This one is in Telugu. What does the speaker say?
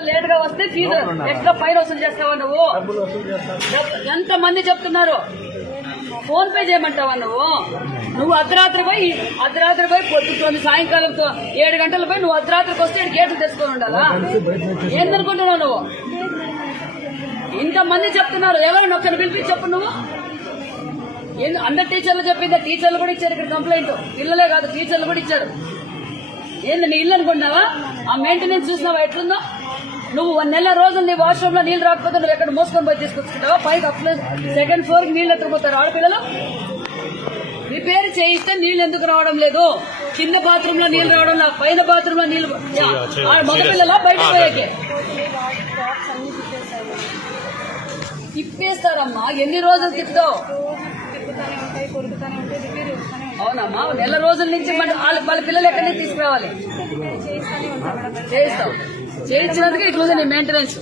పిల్లలు లేట్ గా వస్తే ఫీజు ఎట్లా ఫైన్ వసూలు చేస్తావా నువ్వు? ఎంత మంది చెప్తున్నారు? ఫోన్ పే చేయమంటావా నువ్వు అర్ధరాత్రి పోయి పొద్దుతోంది సాయంకాలం 7 గంటలు పోయి నువ్వు అర్ధరాత్రికి వస్తే గేట్లు తెచ్చుకొని ఉండాలా? ఏందనుకుంటున్నావు నువ్వు? ఇంతమంది చెప్తున్నారు, ఎవరైనా ఒక్కరిని పిలిపించి చెప్పు నువ్వు. అందరు టీచర్లు చెప్పిందా? టీచర్లు కూడా ఇచ్చారు ఇక్కడ కంప్లైంట్. పిల్లలే కాదు టీచర్లు కూడా ఇచ్చారు. ఏంది నీ ఇల్లు అనుకుంటున్నావా? ఆ మెయింటెనెన్స్ చూసినావా ఎట్లుందో? నువ్వు 1 నెల రోజులు నీ వాష్రూమ్ లో నీళ్లు రాకపోతే నువ్వు ఎక్కడ మోసుకొని పోయి తీసుకొచ్చుకుంటావా? పైకి అప్లై 2nd ఫ్లోర్ కి నీళ్లు ఎత్తుకుపోతారు ఆడపిల్లలు. రిపేర్ చేయిస్తే నీళ్లు ఎందుకు రావడం లేదు? కింద బాత్రూమ్ లో నీళ్లు రావడం లేదు, పైన బాత్రూమ్ లో నీళ్లు. మగపిల్లలా బయట పోయాకే తిప్పేస్తారమ్మా. ఎన్ని రోజులు తిప్పుతావు? అవునమ్మా, 1 నెల రోజుల నుంచి వాళ్ళ పిల్లలు ఎక్కడి నుంచి తీసుకురావాలి? చేయిస్తావు. చేయించినందుకే ఇట్లా నీ మెయింటెనెన్స్.